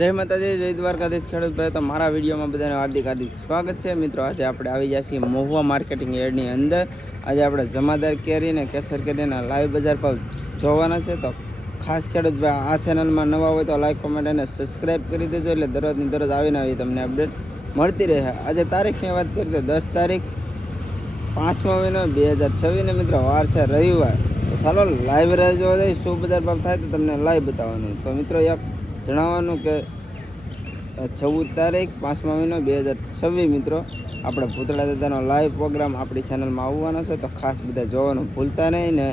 જય માતાજી, જય દ્વારકાધીશ ખેડૂત ભાઈ. તો મારા વિડીયોમાં બધાને હાર્દિક સ્વાગત છે. મિત્રો, આજે આપણે આવી ગયા છીએ મહુવા માર્કેટિંગ યાર્ડની અંદર. આજે આપણે જમાદાર કેરી અને કેસર કેરીના લાઈવ બજાર ભાવ જોવાના છે. તો ખાસ ખેડૂત ભાઈ આ ચેનલમાં નવા હોય તો લાઈક, કોમેન્ટ અને સબસ્ક્રાઈબ કરી દેજો, એટલે દરરોજની દરરોજ આવીને આવી તમને અપડેટ મળતી રહે. આજે તારીખની વાત કરીએ તો 10 તારીખ 5મો મહિનો 2026 મિત્રો, વાર છે રવિવાર. તો ચાલો લાઈવ રાહ જોવા જઈએ, શું બજાર ભાવ થાય તો તમને લાઈવ બતાવવાનું. તો મિત્રો એક જણાવવાનું કે 14 તારીખ 5મો મહિનો 2026 મિત્રો, આપણે ભૂતળા દાદાનો લાઈવ પ્રોગ્રામ આપણી ચેનલમાં આવવાનો છે. તો ખાસ બધા જોવાનું ભૂલતા નહીં. ને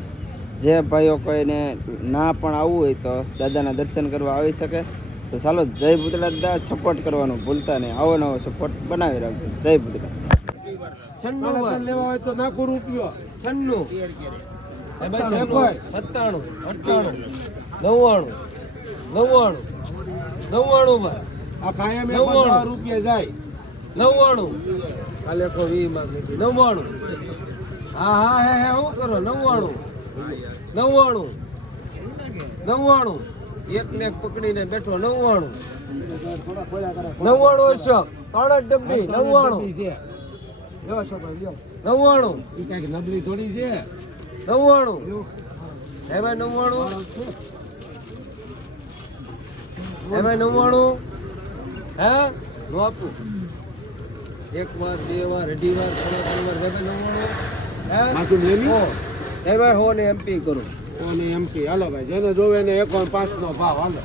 જે ભાઈઓ કોઈને ના પણ આવવું હોય તો દાદાના દર્શન કરવા આવી શકે. તો ચાલો, જય ભૂતળા દાદા, સપોર્ટ કરવાનું ભૂલતા નહીં. આવો નવો સપોર્ટ બનાવી રાખજો. જય ભૂતળા. 96 લેવા હોય તો નાખો રૂપિયો 96 97 98 99 ભાઈ આ કાયમ 50 રૂપિયા જાય 99 કાલે કો 20 માંગે 99 હા હે હું કરો 99 એક ને એક પકડીને બેઠો 99 છે 3 ડબ્બી 99 લ્યો છોકરો લ્યો 99 ઈ કઈક નબળી થોડી છે 99 હે ભાઈ 99 હે ભાઈ 99 હે નો આપું એક વાર બે વાર અઢી વાર ત્રણ વાર હે ભાઈ 99 હે માથું લેલી હે ભાઈ હો ને એમપી કરો હો ને એમપી હાલો ભાઈ જેને જોવે ને 1.5 નો ભાવ હાલો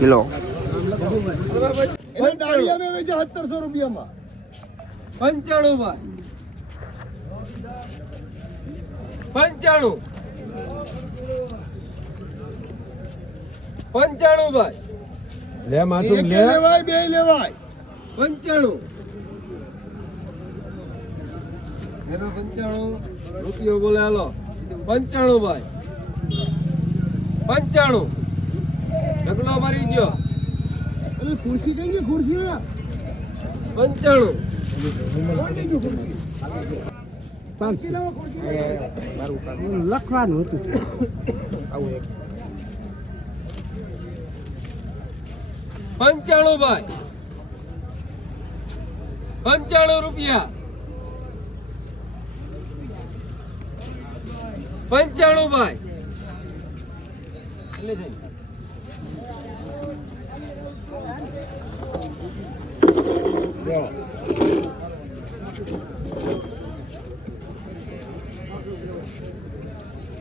કિલો 1700 રૂપિયામાં 95 ભાઈ 95 ભાઈ લે માથું લે લેવાય બે લેવાય 95 એનો 95 રૂપિયો બોલે હાલો 95 ભાઈ 95 ઢગલો મારી ગયો અરે ખુરશી કઈ ગઈ ખુરશી 95 લખવાનું હતું આવું એક 95 ભાઈ 95 રૂપિયા 95 ભાઈ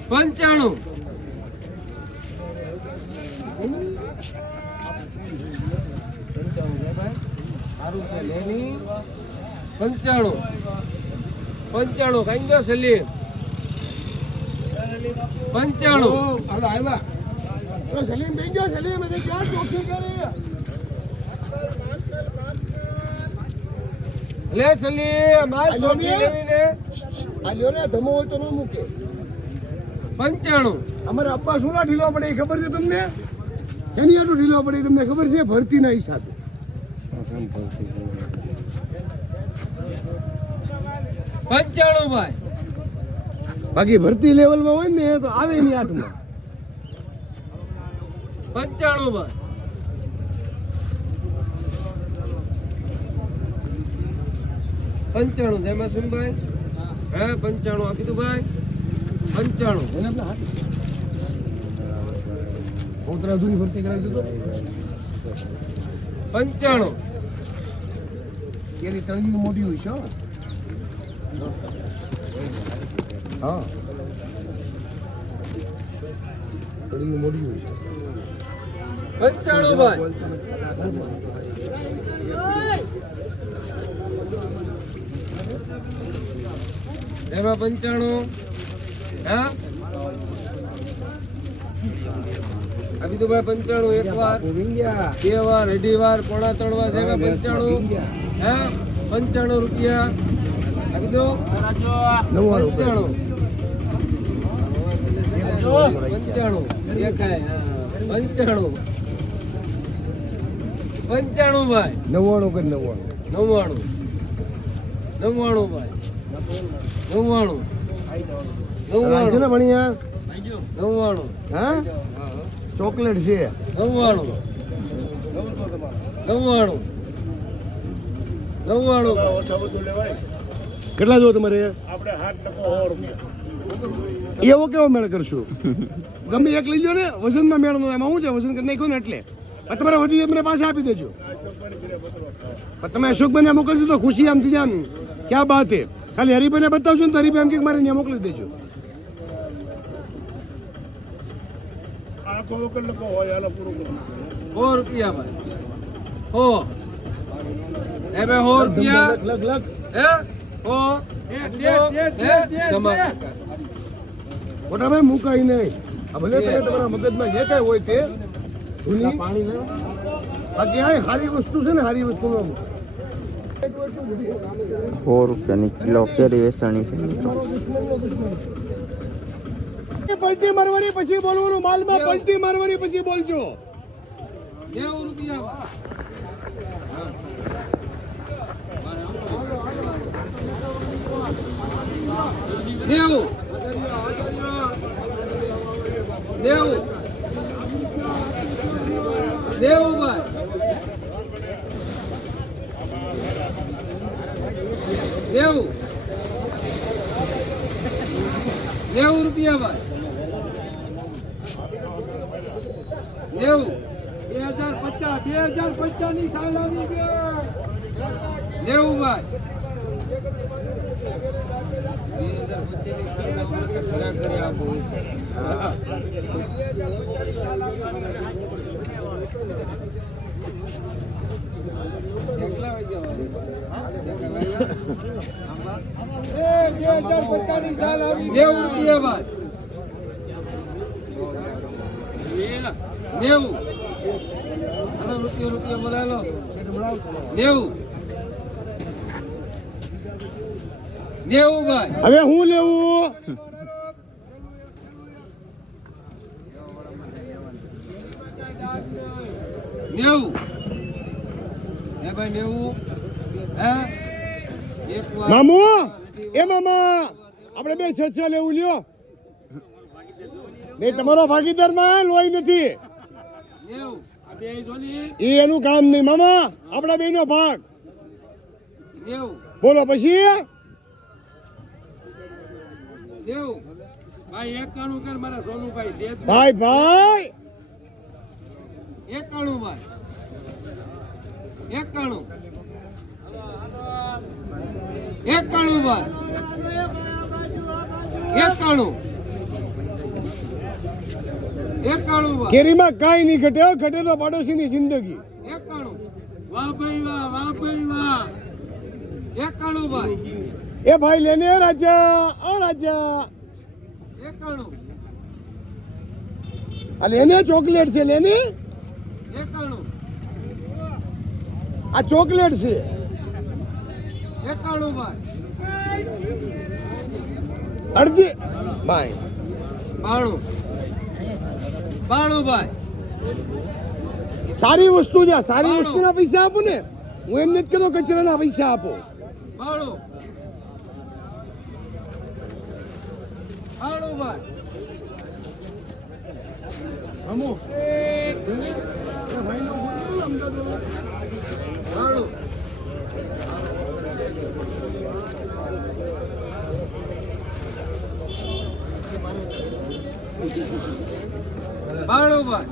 95 સારું છે લેની 95 કઈ ગયો સલીમ 95 હાલો આવ્યા તો સલીમ બેન ગયો સલીમ એને ક્યાં ચોકસી કરી લે સલીમ માલ ચોકસી લેવીને આ લ્યો ને ધમો હોય તો ન મૂકે 95 અમારે અપ્પા સુલા ઢીલો પડે એ ખબર છે તમને એની આટલું ઢીલો પડે તમને ખબર છે ભરતીના હિસાબે 95 ભાઈ બાકી ભરતી લેવલમાં હોય ને તો આવે ની આઠમાં 95 ભાઈ 95 જેમાં શું ભાઈ હે 95 આપી દઉં ભાઈ 95 કોતરા દૂરી ભરતી કરાવી દીધો 95 કેરી તળવી મોટી હોય છે હા તળવી મોટી હોય છે 95 ભાઈ એમાં 95 હા આપી દો ભાઈ 95 એક વાર બે વાર અઢી વાર પોણા 3 વાર જેવા 95 હે 95 રૂપિયા આપી દો 95 દેખાય 95 ભાઈ 99 કે 99 ભાઈ 99 99 ભણ્યા 99 હા ચોકલેટ છે 99 99 કેટલા જો તમારે એવો કેવો મેળ કરશું ગમે એક લઈ લો ને વજનમાં મેળ નો એમાં શું છે વજન કરી નાખ્યું ને એટલે પણ તમારે વધી જાય મને પાછા આપી દેજો પણ તમે અશોકભાઈને મોકલજો તો ખુશી આમથી જામ ક્યાં બાત હે ખાલી હરીભાઈને બતાવજો ને તો હરીભાઈ એમ કે મારે ત્યાં મોકલી દેજો ₹100 ભાઈ હો એ ભાઈ ₹100 હે હો મોટા ભાઈ મુકાઈ નહીં આ ભલે તમે તમારા મગજમાં જે કઈ હોય તે ધૂની પાણી લે બાકી આ સારી વસ્તુ છે ને સારી વસ્તુ નો ₹100 કિલો કેરી વેચાણી છે મિત્રો. પલટી મારવાની પછી બોલવાનું માલમાં પલટી મારવાની પછી બોલજો ₹90 દેવું દેવું દેવું ભાઈ દેવું ₹90 ભાઈ દેવું 2050 ની સાલ આવી ગયો દેવું ભાઈ 2050 ની સાલ આવી ₹90 ભાઈ દેવું આનો રૂપિયો બોલાલો દેવું દેવું ભાઈ હવે હું લેવું દેવું હે ભાઈ દેવું હે એક વાર મામુ એ મામા આપણે બે 6 લેવું લ્યો નહીં તમારો ભાગીદાર માં લોહી નથી દેવું આ બે જોની એ એનું કામ નહીં મામા આપણા બે નો ભાગ દેવું બોલો પછી દેવું ભાઈ 91 કર મારા સોનુભાઈ છે ભાઈ ભાઈ 91 ભાઈ 91 ભાઈ 91 ભાઈ કેરીમાં કાંઈ નહીં ઘટે ઘટે તો પાડોશીની જિંદગી 91 વાહ ભાઈ વાહ 91 ભાઈ એ ભાઈ લેને રાજા ઓ રાજા 91 આ લેને ચોકલેટ છે લેને 91 આ ચોકલેટ છે 91 ભાઈ અડધી ભાઈ 92 ભાઈ સારી વસ્તુ છે સારી વસ્તુના પૈસા આપો ને હું એમ નથી કહેતો કચરાના પૈસા આપો 92 ભાઈ અમો બાણું ભાઈ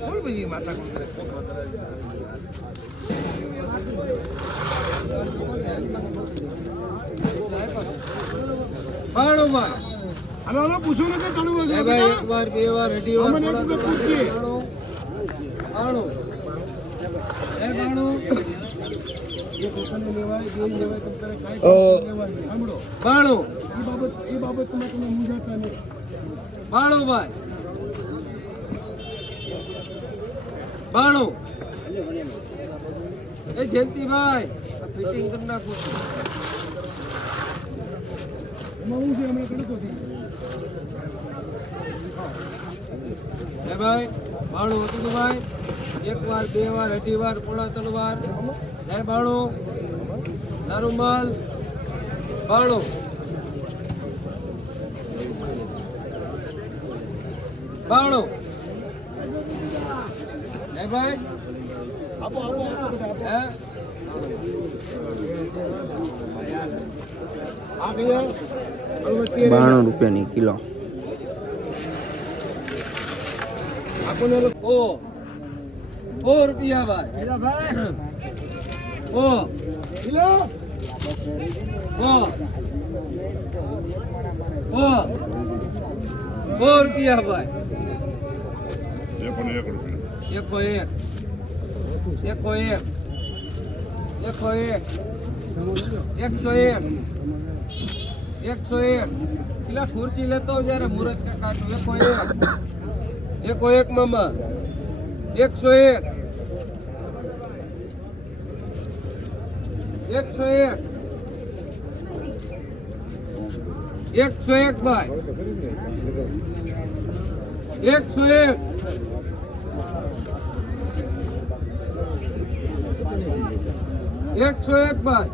બોલ ભાઈ માતા બાણું ભાઈ હાલો હાલો પૂછો ને કે ચાલુ એ ભાઈ એક વાર બે વાર અઢી વાર અમને થોડા એક વખત પૂછીએ. બાણું એ બાણું બાણું એ બાબત તમે મૂંઝાતા નહીં બાણું ભાઈ બાણું એ જયંતિભાઈ ફિટિંગ કરી નાખું છું એમાં હું છે હમણાં તડકો થઈ હે ભાઈ બાણું હતું ભાઈ એક વાર બે વાર અઢી વાર પોણા 3 વાર હે બાણું તારું માલ બાણું 92 હે ભાઈ હે આ કયા 92 રૂપિયાની કિલો. આપોને ઓ 4 રૂપિયા ભાઈ ઓ કિલો ઓ 4 રૂપિયા ભાઈ એકો એક એકો એક 101 પેલા ખુરશી લેતો આવ જયારે મુરત કાકાનું એકો એક મામા 101 ભાઈ 101 101 ભાઈ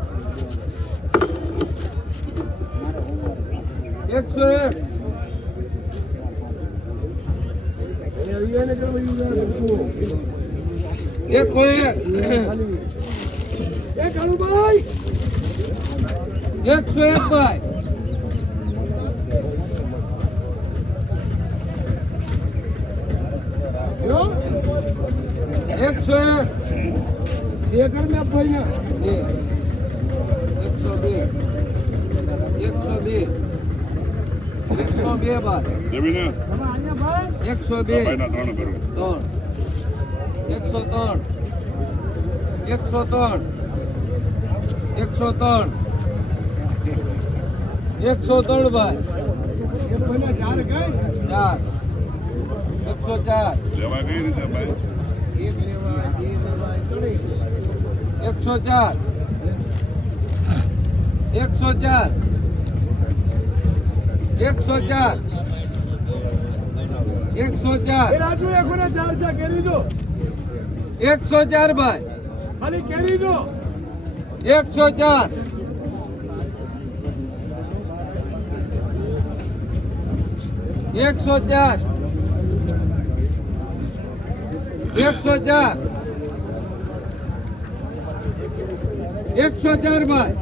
101 એ કાળુભાઈ 101 ભાઈ યો 101 એ કર મે ભાઈ ને 102 ભાઈ જમીને 102 ભાઈના ત્રણ કરું 103 103 ભાઈ એ ભાઈના ચાર ગઈ 4 104 લેવા કઈ રીતે ભાઈ એક લેવાય ત્રણેય 104 એ રાજુ એકોને ચાર ચા કેરી દો 104 ભાઈ ખાલી કેરી દો 104 104 ભાઈ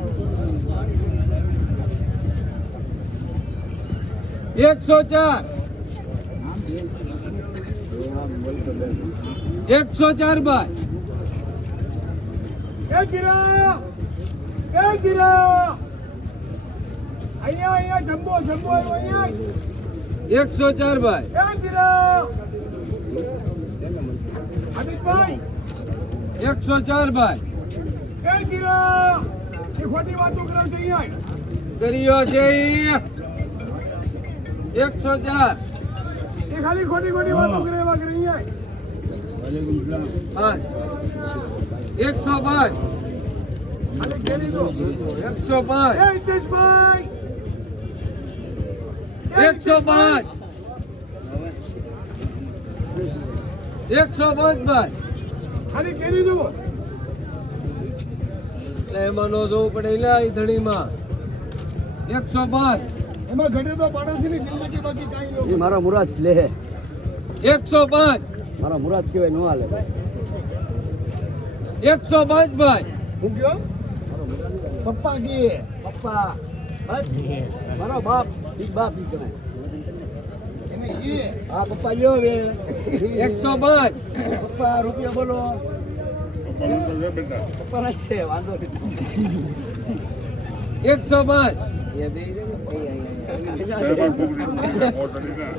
104 ભાઈ એ ગિરા અહીંયા જમ્બો આવ્યો અહીંયા 104 ભાઈ એ ગિરા અમિતભાઈ 104 ભાઈ એ ગિરા એ ખોટી વાતો કરે છે અહીંયા કર્યો છે ઈ. 104 એ ખાલી ખોટી વાતો કરે એવા કરે અહીંયા પાંચ 105 ખાલી કેરી દો 105 એ હિતેશભાઈ 105 ભાઈ ખાલી કેરી દો એટલે એમાં નો જોવું પડે એટલે આ ધણીમાં 105 એમાં ઘટે તો પાડોશીની જિંદગી બાકી કાંઈ ન મારા મુરાદ લે 105 મારા મુરાદ સિવાય નો હાલે 105 ભાઈ હું ગયો પપ્પા કે પપ્પા બસ મારો બાપ બિગ બાપ ઈ કહેવાય એને એ આ પપ્પા લ્યો હવે 105 પપ્પા રૂપિયા બોલો પપ્પાનું તો છે બેટા પપ્પા ના છે વાંધો નહીં 105 એ બે બે પણ ફૂગડી ઓટડી ના